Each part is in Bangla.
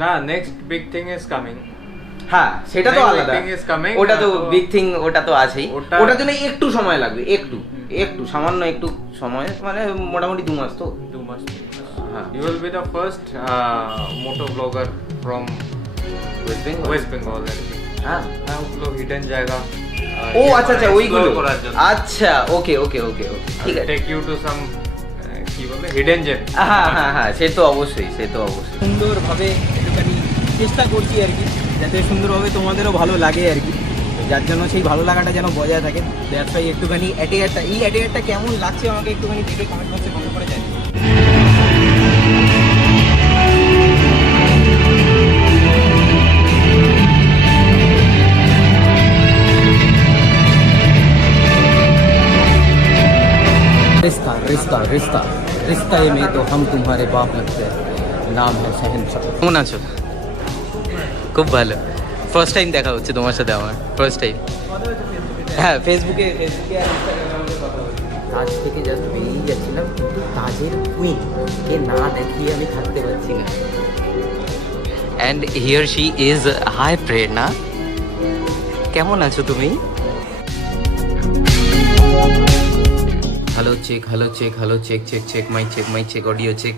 না, next big thing is coming. হ্যাঁ সেটা তো আলাদা, ওটা তো বিগ থিং, ওটা তো আছেই। ওটার জন্য একটু সময় লাগবে, একটু সামান্য একটু সময়, মানে মোটামুটি 2 মাস। তো 2 মাস। You will be the first moto vlogger from West Bengal আর কি। হ্যাঁ ওগুলো হিডেন জায়গা। ও আচ্ছা আচ্ছা, ওইগুলো আচ্ছা, ওকে ওকে ওকে ওকে, ঠিক আছে। টেক ইউ টু সাম কি বলে হিডেন জেম। হ্যাঁ হ্যাঁ হ্যাঁ, সে তো অবশ্যই। সুন্দরভাবে একটুখানি চেষ্টা করছি আর কি, যাতে সুন্দরভাবে তোমাদেরও ভালো লাগে আর কি, যার জন্য সেই ভালো লাগাটা যেন বজায় থাকে। দ্যাটস ওয়াই একটুখানি এই অ্যাটেয়ারটা কেমন লাগছে আমাকে একটুখানি দেখে কমেন্ট বক্সে কমেন্ট করে জানিও। रिश्ता रिश्ता रिश्ता रिश्ता में तो हम तुम्हारे बाप लगते हैं, नाम है शहनशाह। কেমন আছো? খুব ভালো। ফার্স্ট টাইম দেখা হচ্ছে তোমার সাথে আমার, ফার্স্ট টাইম। হ্যাঁ, ফেসবুকে আর ইনস্টাগ্রামে আমাদের কথা হচ্ছে। তাজ থেকে জাস্ট বেরিয়ে যাচ্ছিলাম, কিন্তু তাজের কুইন কে না দেখিয়ে আমি থাকতে পারছি না। And here she is. Hi Prerona, কেমন আছো তুমি? Hello check my check audio check.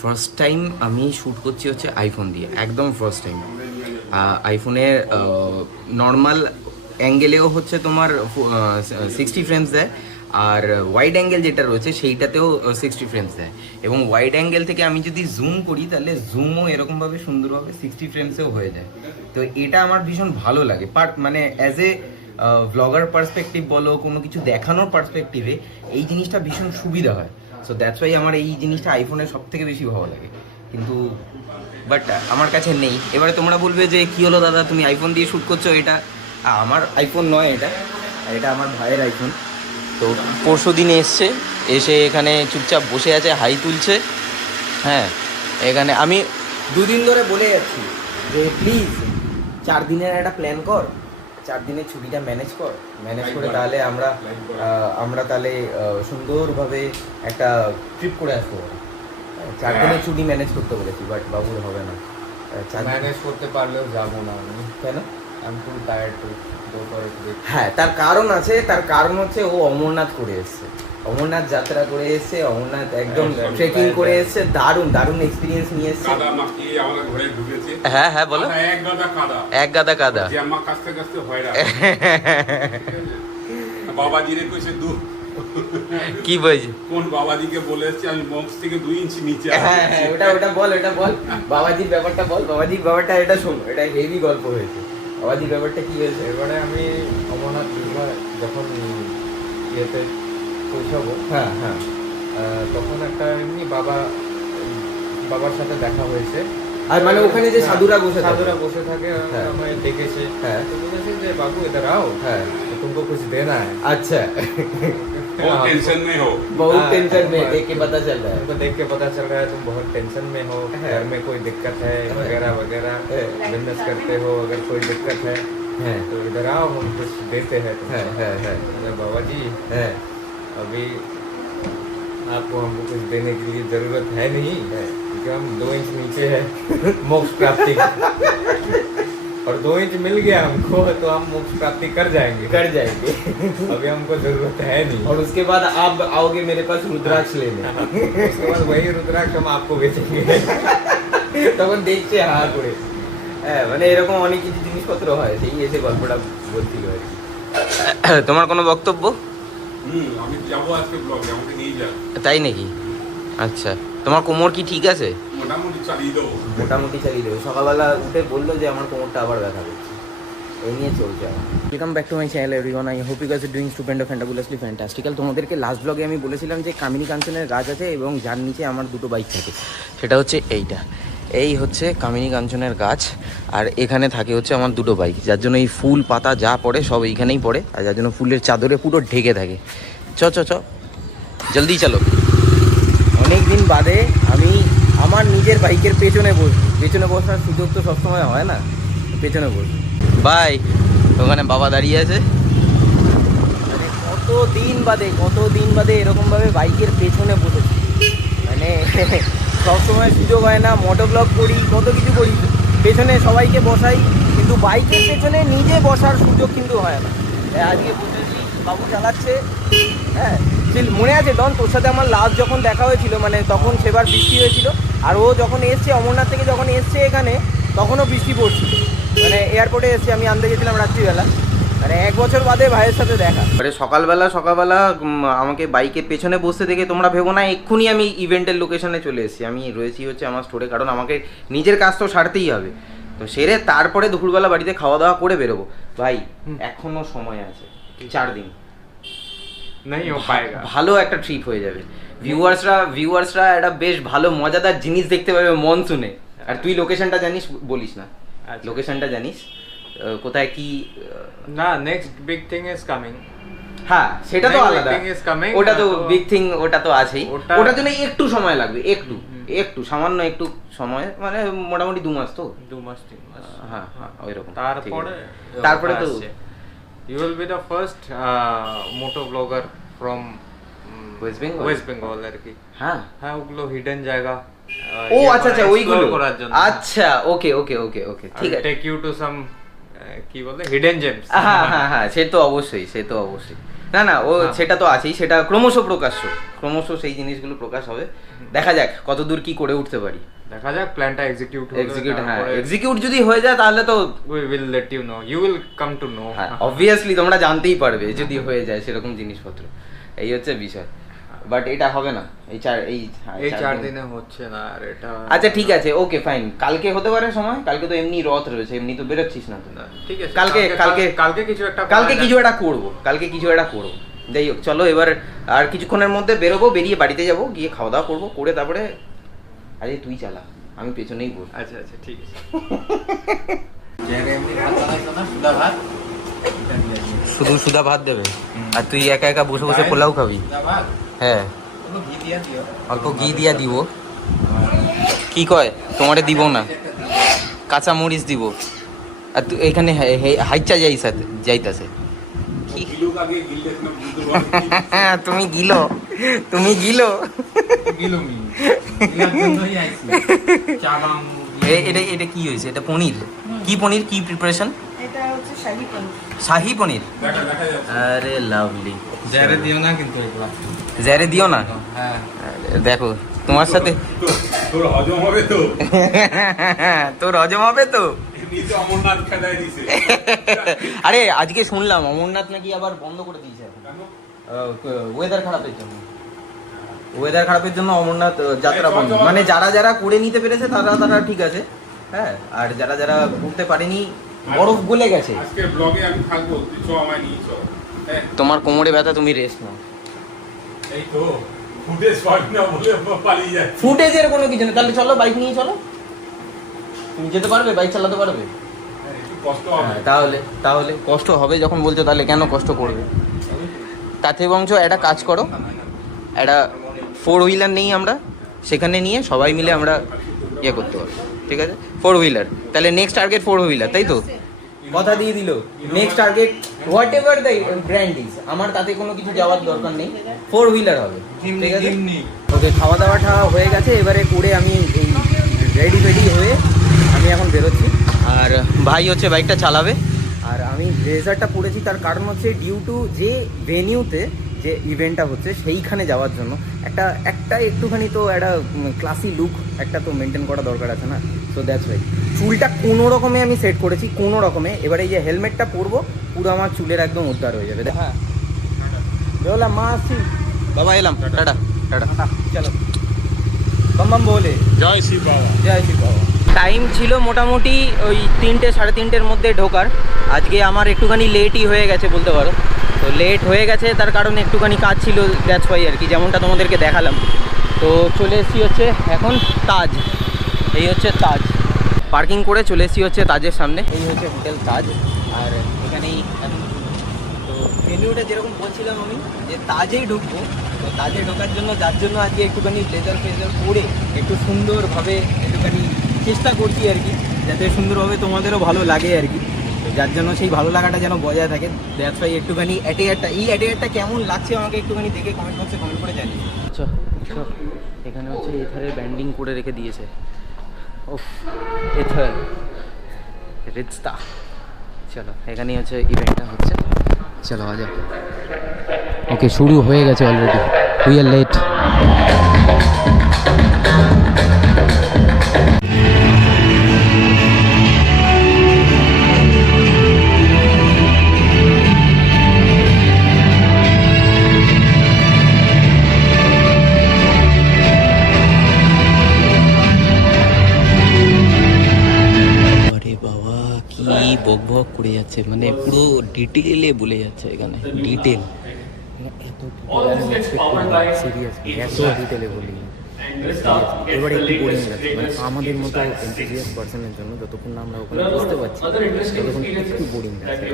First time আমি শ্যুট করছি হচ্ছে আইফোন দিয়ে, একদম ফার্স্ট টাইম। আইফোনের নর্মাল অ্যাঙ্গেলেও হচ্ছে তোমার 60 ফ্রেমস দেয়, আর ওয়াইড অ্যাঙ্গেল যেটা রয়েছে সেইটাতেও 60 ফ্রেমস দেয়। এবং ওয়াইড অ্যাঙ্গেল থেকে আমি যদি জুম করি, তাহলে জুমও এরকমভাবে সুন্দরভাবে 60 ফ্রেমসেও হয়ে যায়। তো এটা আমার ভীষণ ভালো লাগে, মানে অ্যাজ এ ভ্লগার পার্সপেক্টিভ বলো, কোনো কিছু দেখানোর পার্সপেক্টিভে এই জিনিসটা ভীষণ সুবিধা হয়। সো দ্যাটস ওয়াই আমার এই জিনিসটা আইফোনের সব থেকে বেশি ভালো লাগে, কিন্তু বাট আমার কাছে নেই। এবারে তোমরা বলবে যে কী হলো দাদা, তুমি আইফোন দিয়ে শ্যুট করছো। এটা আমার আইফোন নয়, এটা আমার ভাইয়ের আইফোন। তো পরশু দিনে এসে এখানে চুপচাপ বসে আছে, হাই তুলছে। হ্যাঁ, এখানে আমি 2 দিন ধরে বলে যাচ্ছি যে প্লিজ 4 দিনের একটা প্ল্যান কর, 4 দিনের ছুটিটা ম্যানেজ করে তাহলে আমরা তাহলে সুন্দরভাবে একটা ট্রিপ করে আসতে পারি। 4 দিনের ছুটি ম্যানেজ করতে বলেছি, বাট বাবুর হবে না। ম্যানেজ করতে পারলেও যাবো না আমি। কেন? আমি খুব tired to go for it. হ্যাঁ, তার কারণ আছে। তার কারণ হচ্ছে ও অমরনাথ করে এসছে, অমরনাথ যাত্রা করে এসছে, অমরনাথ একদম ট্রেকিং করে এসছে, দারুণ এক্সপিরিয়েন্স নিয়ে এসছে। হ্যাঁ হ্যাঁ বলো। এক গাদা কাদা বাবাজিরে কইছে কি বলছি, কোন বাবাজিকে বলেছি আমি বক্স থেকে 2 ইঞ্চি নিচে। হ্যাঁ হ্যাঁ, ওটা বল বাবাজির ব্যাপারটা বল। বাবাজির ব্যাপারটা এটা শোনো, এটা হেভি গল্প হয়েছে। বাবাজির ব্যাপারটা কি হয়েছে? এবারে আমি অমরনাথ যখন ইয়েতে পৌঁছাবো, হ্যাঁ তখন একটা এমনি বাবার সাথে দেখা হয়েছে। আর মানে ওখানে যে সাধুরা বসে থাকে, হ্যাঁ। আমায় ডেকেছে। হ্যাঁ, তো বলেছে যে বাবু इधर आओ, হ্যাঁ, तुमको कुछ देना है। अच्छा बहुत टेंशन में हो, बहुत टेंशन में, देख के पता चल रहा है। तुमको देख के पता चल रहा है तुम बहुत टेंशन में हो, घर में कोई दिक्कत है वगैरह बिजनेस करते हो, अगर कोई दिक्कत है तो इधर आओ, हम कुछ देते हैं तुमको। बाबा जी अभी आपको हमको कुछ देने के लिए जरूरत है नहीं, क्योंकि हम 2 इंच नीचे है मोक्ष प्राप्ति और 2 इंच मिल गया हमको, तो हम मोक्ष प्राप्ति कर जाएंगे। अभी हमको जरूरत है नहीं। और उसके बाद आप आओगे मेरे पास रुद्राक्ष लेने। उसके बाद वही रुद्राक्ष हम आपको बेचेंगे। তখন দেখছে হা করে। হ্যাঁ, মানে এরকম অনেক কিছু জিনিসপত্র হয়, সেই এসে গল্পটা বলছিল আর কি। তোমার কোনো বক্তব্য? আমি যাবো আজকে ব্লগে, আমাকে নিয়ে যাও। তাই নাকি? আচ্ছা, তোমার কোমর কি ঠিক আছে? মোটামুটি চালিয়ে দেবো। সকালবেলা উঠে বললো যে আমার কোমরটা আবার ব্যথা করছে, এই নিয়ে চলছে। Welcome back to my channel everyone, I hope you guys are doing stupendous fantabulously fantastical. তোমাদেরকে লাস্ট ব্লগে আমি বলেছিলাম যে কামিনী কাঞ্চনের গাছ আছে এবং যার নিচে আমার 2টো বাইক থাকে। সেটা হচ্ছে এই হচ্ছে কামিনী কাঞ্চনের গাছ, আর এখানে থাকে হচ্ছে আমার 2টো বাইক, যার জন্য এই ফুল পাতা যা পড়ে সব এইখানেই পড়ে, আর যার জন্য ফুলের চাদরে পুরো ঢেকে থাকে। চ জলদি চলো। অনেক দিন বাদে আমি আমার নিজের বাইকের পেছনে বসার সুযোগ তো সবসময় হয় না, পেছনে বসি। বাই, ওখানে বাবা দাঁড়িয়ে আছে। মানে কতদিন বাদে এরকমভাবে বাইকের পেছনে বসেছি, মানে সবসময় সুযোগ হয় না। মোটো ব্লগ করি, কত কিছু করি, পেছনে সবাইকে বসাই, কিন্তু বাইকের পেছনে নিজে বসার সুযোগ কিন্তু হয় না। আজকে বসেছি, বাবু চালাচ্ছে। হ্যাঁ, মনে আছে ডন, তোর সাথে আমার লাস্ট যখন দেখা হয়েছিল, মানে তখন সেবার বৃষ্টি হয়েছিল, আর ও যখন এসছে অমরনাথ থেকে, যখন এসছে এখানে তখনও বৃষ্টি পড়ছিল। মানে এয়ারপোর্টে এসছে, আমি আনতে গেছিলাম রাত্রিবেলা, মানে 1 বছর বাদে ভাইয়ের সাথে দেখা। মানে সকালবেলা আমাকে বাইকের পেছনে বসতে দেখে তোমরা ভেবো না এক্ষুনি আমি ইভেন্টের লোকেশনে চলে এসেছি। আমি রয়েছি হচ্ছে আমার স্টোরে, কারণ আমাকে নিজের কাজ তো সারতেই হবে। তো সেরে তারপরে দুপুরবেলা বাড়িতে খাওয়া দাওয়া করে বেরোবো। ভাই এখনো সময় আছে, 4 দিন नहीं हो पाएगा। ভালো একটা ট্রিপ হয়ে যাবে। ভিউয়ার্সরা একটা বেশ ভালো মজাদার জিনিস দেখতে পাবে মনসুনে। আর তুই লোকেশনটা জানিস, বলিস না লোকেশনটা জানিস কোথায় কি? না, next big thing is coming. হ্যাঁ, সেটা তো আলাদা, ওটা তো বিগ থিং, ওটা তো আছেই। ওটার জন্য একটু সময় লাগবে, একটু সামান্য একটু সময়, মানে মোটামুটি 2 মাস তো, 2 মাস 3 মাস। হ্যাঁ ওইরকম। তারপরে তো you will be the first moto vlogger from West Bengal আর কি। হ্যাঁ, ওগুলো হিডেন জায়গা। ও আচ্ছা ওইগুলো করার জন্য। আচ্ছা, ওকে, ঠিক আছে। টেক ইউ টু সাম কি বলে হিডেন জেমস। হ্যাঁ, সে তো অবশ্যই। না ও সেটা তো আছেই, সেটা ক্রমশ সেই জিনিসগুলো প্রকাশ হবে। দেখা যাক কতদূর কি করে উঠতে পারি, দেখা যাক। প্ল্যানটা এক্সিকিউট যদি হয়ে যায় তাহলে তো we will let you know, you will come to know। হ্যাঁ, obviously তোমরা জানতেই পারবে যদি হয়ে যায় সেরকম জিনিসপত্র। এই হচ্ছে বিষয়, বাট এটা হবে না এই 4 দিনে হচ্ছে না। আর এটা আচ্ছা ঠিক আছে, ওকে ফাইন। কালকে হতে পারে সময়, কালকে তো এমনি রথ রয়েছে, এমনি তো বেরোচ্ছিস না তো। ঠিক আছে, কালকে কিছু একটা করবো। যাই হোক, চলো এবার আর কিছুক্ষণের মধ্যে বেরোবো, বেরিয়ে বাড়িতে যাবো, গিয়ে খাওয়া দাওয়া করবো, করে তারপরে আরে তুই চালা, আমি পেছনেই বল। আচ্ছা ঠিক আছে। শুধু সুধা ভাত দেবে, আর তুই একা একা বসে বসে পোলাও খাবি? হ্যাঁ, অল্প ঘি দিয়া দিব। কি কয় তোমারে দিব না, কাঁচা মরিচ দিব। আর তুই এখানে হাইচা যাইতাছে। তুমি গিলো এটা কি হয়েছে? এটা পনির? কি প্রিপারেশন? এটা হচ্ছে শাহী পনির। আরে লাভলি। জারে দিও না কিন্তু, জারে দিও না। হ্যাঁ, দেখো তোমার সাথে তোর হজম হবে তো অমরনাথ খেদাই দিছে। আরে আজকে শুনলাম অমরনাথ নাকি আবার বন্ধ করে দিয়েছে ওয়েদার খারাপের জন্য অমরনাথ যাত্রা বন্ধ। মানে যারা করে নিতে পেরেছে তারা ঠিক আছে, হ্যাঁ, আর যারা ঘুরতে পারেনি বরফ গলে গেছে। আজকে ব্লগে আমি থাকবো, তুই চ আমায় নিয়ে চ। তোমার কোমরে ব্যথা, তুমি রেস্ট নাও। এই তো ফুটেজ পাবি না বলে পালিয়ে যাচ্ছে। ফুটেজের কোনো কিছু নেই, তাহলে চলো বাইক নিয়ে চলো। তুমি যেতে পারবে, বাইক চালাতে পারবে? একটু কষ্ট হবে। তাহলে কষ্ট হবে যখন বলছো, তাহলে কেন কষ্ট করবে? তাতে বংশ একটা কাজ করো, একটা 4 হুইলার নেই আমরা, সেখানে নিয়ে সবাই মিলে আমরা করতে পারবো। ঠিক আছে, 4 হুইলার। তাহলে নেক্সট টার্গেট 4 হুইলার, তাই তো? কথা দিয়ে দিল, next target what ever the brand is, আমার তাতে কোনো কিছু যাওয়ার দরকার নেই, 4 হুইলার হবে। ঠিক আছে, ওকে, খাওয়া দাওয়াটা হয়ে গেছে, এবারে করে আমি এই রেডি হয়ে আমি এখন বেরোচ্ছি। আর ভাই হচ্ছে বাইকটা চালাবে, আর আমি ব্লেজারটা পরেছি তার কারণ হচ্ছে ডিউ টু যে ভেনিউতে যে ইভেন্টটা হচ্ছে সেইখানে যাওয়ার জন্য একটা একটুখানি তো একটা ক্লাসি লুক একটা তো মেনটেন করা দরকার আছে না। সো দ্যাটস ওয়াই চুলটা কোনো রকমে আমি সেট করেছি, কোনো রকমে। এবারে এই যে হেলমেটটা পরবো, পুরো আমার চুলের একদম উদ্ধার হয়ে যাবে। হ্যাঁ, বললাম মা আসছি, বাবা এলাম, টাটা। চলো বাম বলে জয় শিব বাবা। টাইম ছিল মোটামুটি ওই 3টে 3:30-র মধ্যে ঢোকার। আজকে আমার একটুখানি লেটই হয়ে গেছে বলতে পারো। তো লেট হয়ে গেছে তার কারণে একটুখানি কাজ ছিল, দ্যাটস ওয়াই আর কি, যেমনটা তোমাদেরকে দেখালাম। তো চলে এসেছি হচ্ছে এখন তাজ। এই হচ্ছে তাজ, পার্কিং করে চলে এসেছি হচ্ছে তাজের সামনে। এই হচ্ছে হোটেল তাজ, আর এখানেই এখন তো ভেনিউটা যেরকম বলছিলাম আমি যে তাজেই ঢুকবো। তো তাজে ঢোকার জন্য যার জন্য আজকে একটুখানি ব্লেজার করে একটু সুন্দরভাবে একটুখানি চেষ্টা করছি আর কি, যাতে সুন্দরভাবে তোমাদেরও ভালো লাগে আর কি। তো যার জন্য সেই ভালো লাগাটা যেন বজায় থাকে, দ্যাটস ওয়াই একটুখানি অ্যাটেয়ারটা কেমন লাগছে আমাকে একটুখানি দেখে কমেন্ট বক্সে কমেন্ট করে জানিয়ে। আচ্ছা, এখানে হচ্ছে এথারের ব্যান্ডিং করে রেখে দিয়েছে। ওফ, এথার রিস্তা। চলো এখানেই হচ্ছে ইভেন্টটা হচ্ছে, চলো আজ ওকে শুরু হয়ে গেছে অলরেডি, উই আর লেট। বক বক করে যাচ্ছে, মানে পুরো ডিটেলে বলে যাচ্ছে এখানে, ডিটেল ডিটেলে বলি। এবারে একটু বোরিং লাগছে, মানে আমাদের মতো এনথুজিয়াস্ট পার্সনের জন্য যতক্ষণ না আমরা ওখানে বুঝতে পারছি ততক্ষণ একটু বোরিং লাগছে।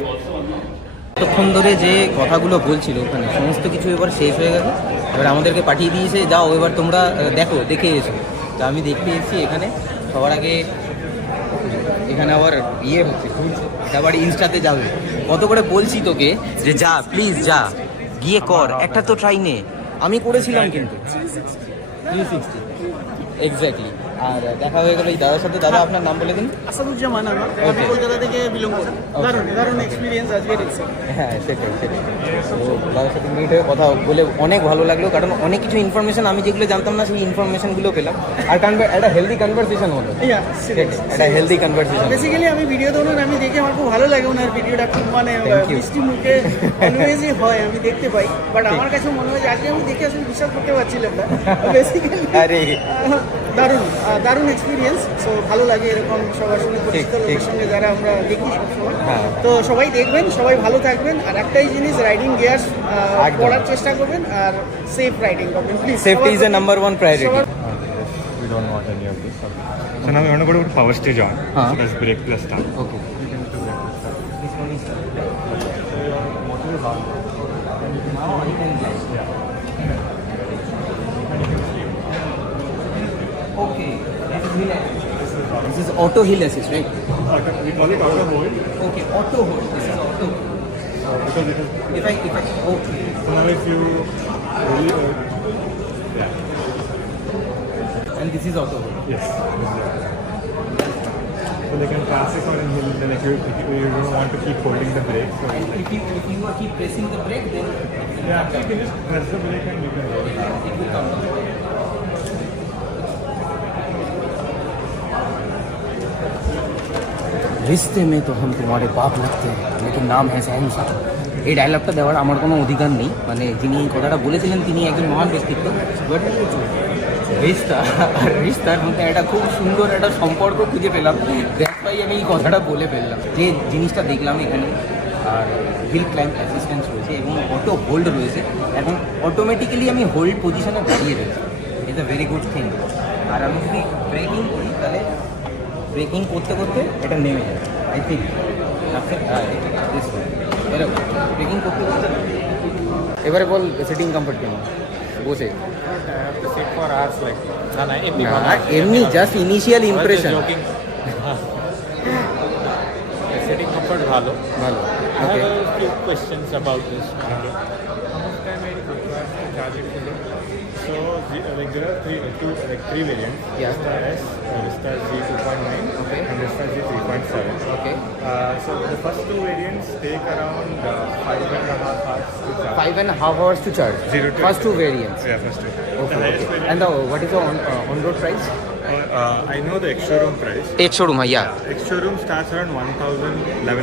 ততক্ষণ ধরে যে কথাগুলো বলছিল ওখানে সমস্ত কিছু এবার শেষ হয়ে গেছে, এবার আমাদেরকে পাঠিয়ে দিয়েছে যাও এবার তোমরা দেখে এসো। তো আমি দেখতে এসেছি এখানে সবার আগে, এখানে আবার ইয়ে হচ্ছে, এটা আবার ইনস্টাতে যাবে। কত করে বলছি তোকে যে যা প্লিজ যা গিয়ে কর, একটা তো ট্রাই নে। আমি করেছিলাম কিন্তু 360 এক্স্যাক্টলি। আর দেখা হয়ে গেল এই দাদার সাথে। দাদা আপনার নাম বলে দিন। আসাদুজ্জামান, আমি কলকাতা থেকে বিলং করি। দারুণ এক্সপিরিয়েন্স আজকে দেখছি। হ্যাঁ সেটাই। তো দাদার সাথে মিট হয়ে কথা বলে অনেক ভালো লাগলো, কারণ অনেক কিছু ইনফরমেশন আমি যেগুলো জানতাম না সেই ইনফরমেশনগুলো পেলাম। আর একটা হেলদি কনভারসেশন হলো, একটা হেলদি কনভারসেশন। বেসিক্যালি আমি ভিডিও ধরুন আমি দেখে আমার খুব ভালো লাগে, ওনার ভিডিওটা খুব মানে মিষ্টি মুখে অলওয়েজই হয়, আমি দেখতে পাই। বাট আমার কাছে মনে হয় যে আজকে আমি দেখে আসলে বিশ্বাস করতে পারছিলাম না। বেসিক্যালি আরে দারুণ এক্সপিরিয়েন্স। সো ভালো লাগে এরকম সবার সঙ্গে পরিচিত লোকের সঙ্গে যারা আমরা দেখি সবসময়। তো সবাই দেখবেন, সবাই ভালো থাকবেন। আর একটাই জিনিস, রাইডিং গিয়ার্স পড়ার চেষ্টা করবেন আর সেফ রাইডিং করবেন please. Safety is the number 1 priority. We don't want any of this. So now we want to go to power stage on. So that's brake plus start. Okay. This one is motor is on. Now I can okay. This is auto hill assist, right? We call it auto hold. Okay, auto hold. This is auto hold. Because it is. If I okay. So now if you really, And this is auto hold. yes. So they can pass it on in hill. Then if you don't want to keep holding the brake, so And if you keep pressing the brake, then yeah, you can just press the brake and you can go. it will come down. रिश्ते में तो हम तुम्हारे बाप लगते हैं लेकिन नाम है शहंशाह। এই ডায়লগটা দেওয়ার আমার কোনো অধিকার নেই, মানে যিনি এই কথাটা বলেছিলেন তিনি একজন মহান ব্যক্তিত্ব। বাট রিস্তার মধ্যে একটা খুব সুন্দর একটা সম্পর্ক খুঁজে পেলাম, তাই আমি এই কথাটা বলে ফেললাম। যে জিনিসটা দেখলাম এখানে, আর হিল ক্লাইম্ব অ্যাসিস্ট্যান্স রয়েছে এবং অটো হোল্ড রয়েছে, এখন অটোমেটিক্যালি আমি হোল্ড পজিশনে দাঁড়িয়ে রয়েছি। It's a very good thing. আর আমি যদি ব্রেকিং করি তাহলে ব্রেকিং করতে করতে এটা নেমে যাবে। আই থিঙ্ক এরকম ব্রেকিং করতে করতে। এবারে বল সিটিং কমফর্ট কেমন বসে? To sit for hours like. এমনি just initial impression. Sitting comfort ভালো. ভালো। I okay. have a few questions about this. How much time it requires to charge it fully? So like there are three variants. Yeah. Vista S, Vista Z 2.9, Okay. and Vista Z 3.7. Okay. So the first two variants take around 5.5 hours to charge. 5.5 hours to charge. 0 to First two variants. Yeah, first two. Okay. The highest Okay. variant. And what is the on-road price? I know the ex-showroom price. Ex-showroom, yeah. Ex-showroom starts around 1 lakh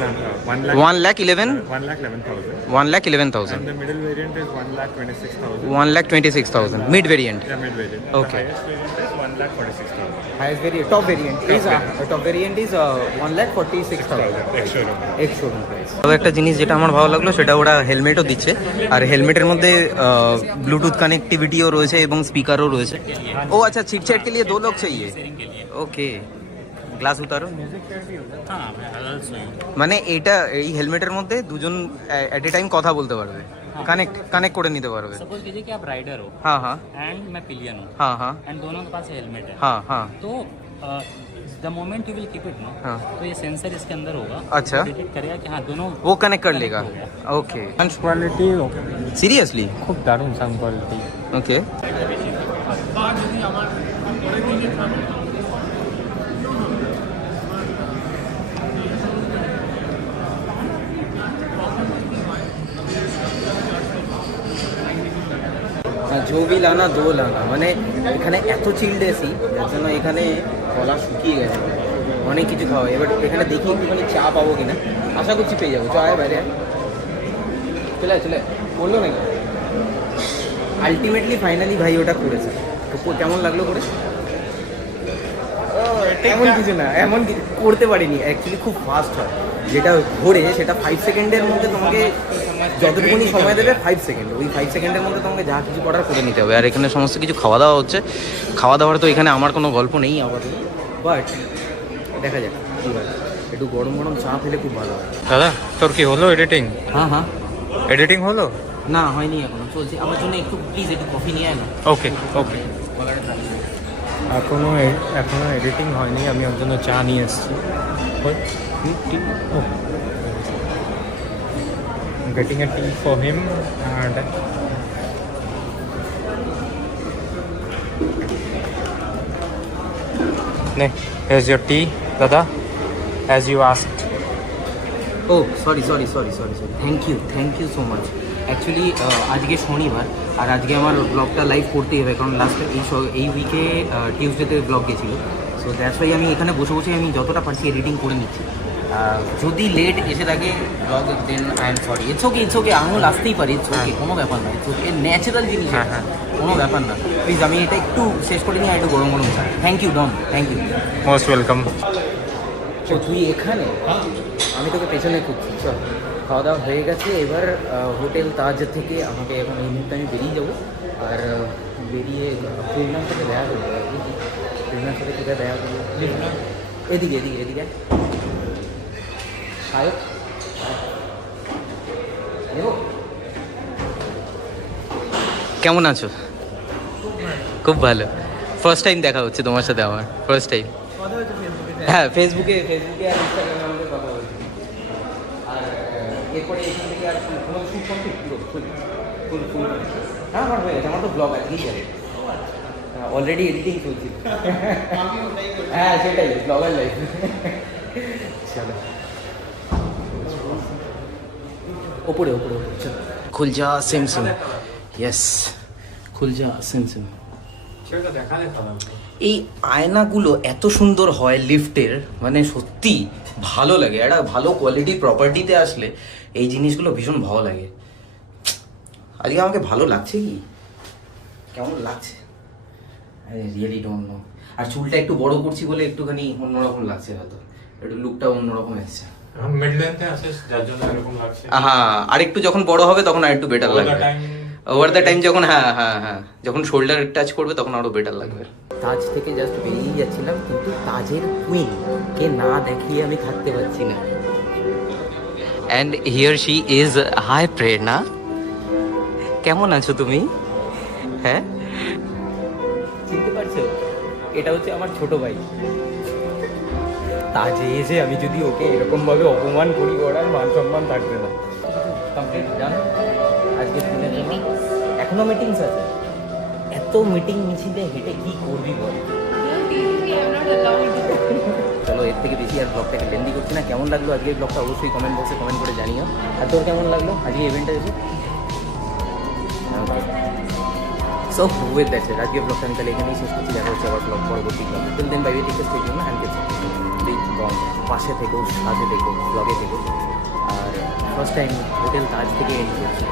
1,11,000. 1,11,000. 1,11,000. And the middle variant is 1,26,000. 1,26,000. Mid variant. Yeah, mid variant. Okay. The highest variant is 1,46,000. Highest variant. Top variant is 1,46,000. Ex-showroom. Ex-showroom price. তবে একটা জিনিস যেটা আমার ভালো লাগলো সেটা ওরা হেলমেটও দিচ্ছে, আর হেলমেটের মধ্যে ব্লুটুথ কানেক্টিভিটিও রয়েছে এবং স্পিকারও রয়েছে। ও আচ্ছা, চিটচ্যাট के लिए 2 लोग चाहिए। ওকে, গ্লাস উতারো। মানে এটা এই হেলমেটের মধ্যে দুজন এট এ টাইম কথা বলতে পারবে, কানেক্ট করে নিতে পারবে। सपोज कीजिए कि आप राइडर हो हाँ हाँ एंड मैं पिलियन हूँ हाँ हाँ एंड दोनों के पास हेलमेट है हाँ हाँ। तो the moment you will keep it no हाँ। तो ये सेंसर इसके अंदर होगा, अच्छा। डिटेक्ट करेगा कि हाँ दोनों वो कनेक्ट कर लेगा। हो गया। Okay, quality seriously? খুব দারুণ সাউন্ড কোয়ালিটি। ওকে। দো বি লানা দো লানা, মানে এখানে এত চিল্ড এসি যার জন্য এখানে গলা শুকিয়ে গেছে, অনেক কিছু খাওয়া। এবার এখানে দেখি একটুখানি চা পাবো কিনা, আশা করছি পেয়ে যাবো। চা বাইরে চলে চলে বললো নাকি আলটিমেটলি ফাইনালি ভাই ওটা করেছে। তো কেমন লাগলো করে? এমন কিছু না, এমন কিছু করতে পারিনি অ্যাকচুয়ালি, খুব ফাস্ট হয়। যেটা ঘোরে সেটা 5 সেকেন্ডের মধ্যে তোমাকে যতটুকুনি সময় দেবে 5 সেকেন্ড, ওই 5 সেকেন্ডের মধ্যে তোমাকে যা কিছু করার করে নিতে হবে। আর এখানে সমস্ত কিছু খাওয়া দাওয়া হচ্ছে। খাওয়া দাওয়ার তো এখানে আমার কোনো গল্প নেই আপাতত, বাট দেখা যাক কী হয়। একটু গরম গরম চা খেলে খুব ভালো হয়। দাদা তোর কি হলো এডিটিং? হ্যাঁ হ্যাঁ, এডিটিং হলো? না হয়নি এখনো, চলছে। আমার জন্য একটু প্লিজ একটু কফি নিয়ে আয় না। ওকে ওকে। এখনো এডিটিং হয়নি, আমি ওর জন্য চা নিয়ে এসেছি। Getting a tea for him and নে, here's your tea দাদা, as you asked. Oh sorry thank you so much. Actually আজকে শনিবার, আর আজকে আমার ব্লগটা লাইভ করতেই হবে, কারণ লাস্টে এই উইকে টিউসডেতে ব্লগ গেছিলো। সো দ্যাটস ওয়াই আমি এখানে বসে বসে আমি যতটা পারছি এডিটিং করে নিচ্ছি। যদি লেট এসে থাকে blog, then I am sorry. It's okay, আঙুল আসতেই পারে, ইটস ওকে, কোনো ব্যাপার না। ইটস ওকে, ন্যাচারাল জিনিস, কোনো ব্যাপার না। প্লিজ আমি এটা একটু শেষ করে নিই, আর একটু গরম গরম চাই। Thank you Don, thank you. Most welcome. ও তুই এখানে? আমি তোকে পেছনে খুঁজছি। চল, খাওয়া দাওয়া হয়ে গেছে। এবার হোটেল তাজ থেকে আমাকে এখন এই মুহূর্তে আমি বেরিয়ে যাবো। আর বেরিয়ে প্রেরণার সাথে দেখা করবো। প্রেরণার সাথে কোথায় দেখা করবো? এদিকে সায়ক কেমন আছো? খুব ভালো। ফার্স্ট টাইম দেখা হচ্ছে তোমার সাথে আমার, ফার্স্ট টাইম। হ্যাঁ, ফেসবুকে আর ইনস্টাগ্রামে আমাদের কথা বলছি। আর এরপরে এখান থেকে আর কোনো শুট কমপ্লিট ফুল। হ্যাঁ, আমার হয়ে গেছে। আমার তো ব্লগ আজকেই যাবে, অলরেডি এডিটিং চলছিল। হ্যাঁ সেটাই, ব্লগার লাইফ। চলো ওপরে চলো। খুল যা সেম ইয়েস, খুল যা সেম। এই আয়নাগুলো এত সুন্দর হয় লিফটের, মানে সত্যি ভালো লাগে। একটা ভালো কোয়ালিটি প্রপার্টিতে আসলে এই জিনিসগুলো ভীষণ ভালো লাগে। আজকে আমাকে ভালো লাগছে কি, কেমন লাগছে আই রিয়েলি ডোন্ট নো। আর চুলটা একটু বড় করছি বলে একটুখানি অন্যরকম লাগছে, হয়তো একটু লুকটা অন্যরকম এসছে। এখন মিড লেন্থে আছিস যার জন্য এরকম লাগছে। হ্যাঁ, আর একটু যখন বড় হবে তখন আর একটু বেটার লাগবে। ওভার দ্য টাইম যখন হ্যাঁ যখন শোল্ডার টাচ করবে তখন আরো বেটার লাগবে। তাজ থেকে জাস্ট বেরিয়ে যাচ্ছিলাম, কিন্তু তাজের কুইন কে না দেখিয়ে আমি থাকতে পারছি না। And here she is. Hi Prerona, কেমন আছো তুমি? হ্যাঁ, চিনতে পারছো? এটা হচ্ছে আমার ছোট ভাই। তাজে এসে আমি যদি ওকে এরকম ভাবে অপমান করি, ওর আর মান সম্মান থাকবে না। কমপ্লিট ডান আজকে দিনের জন্য। এখনো মিটিংস আছে, এত মিটিং মিছিলে হেঁটে কি করবি বল। চলো, এর থেকে বেশি আর ব্লগটাকে লেন্দি করছি না। কেমন লাগলো আজকের ব্লগটা অবশ্যই কমেন্ট বক্সে কমেন্ট করে জানিও। আর তোর কেমন লাগলো আজকে ইভেন্টটা এসে? সো উইথ দ্যাটস ইট, আজকের ব্লগটা আমি তাহলে এখানেই শেষ করছি। দেখা হচ্ছে আবার ব্লগ পরবর্তী ব্লগে। Till then bye bye, take care, stay tuned and please পাশে থেকো, সাথে থেকো, ব্লগে থেকো। আর ফার্স্ট টাইম হোটেল তাজ থেকে এন্ড করছি।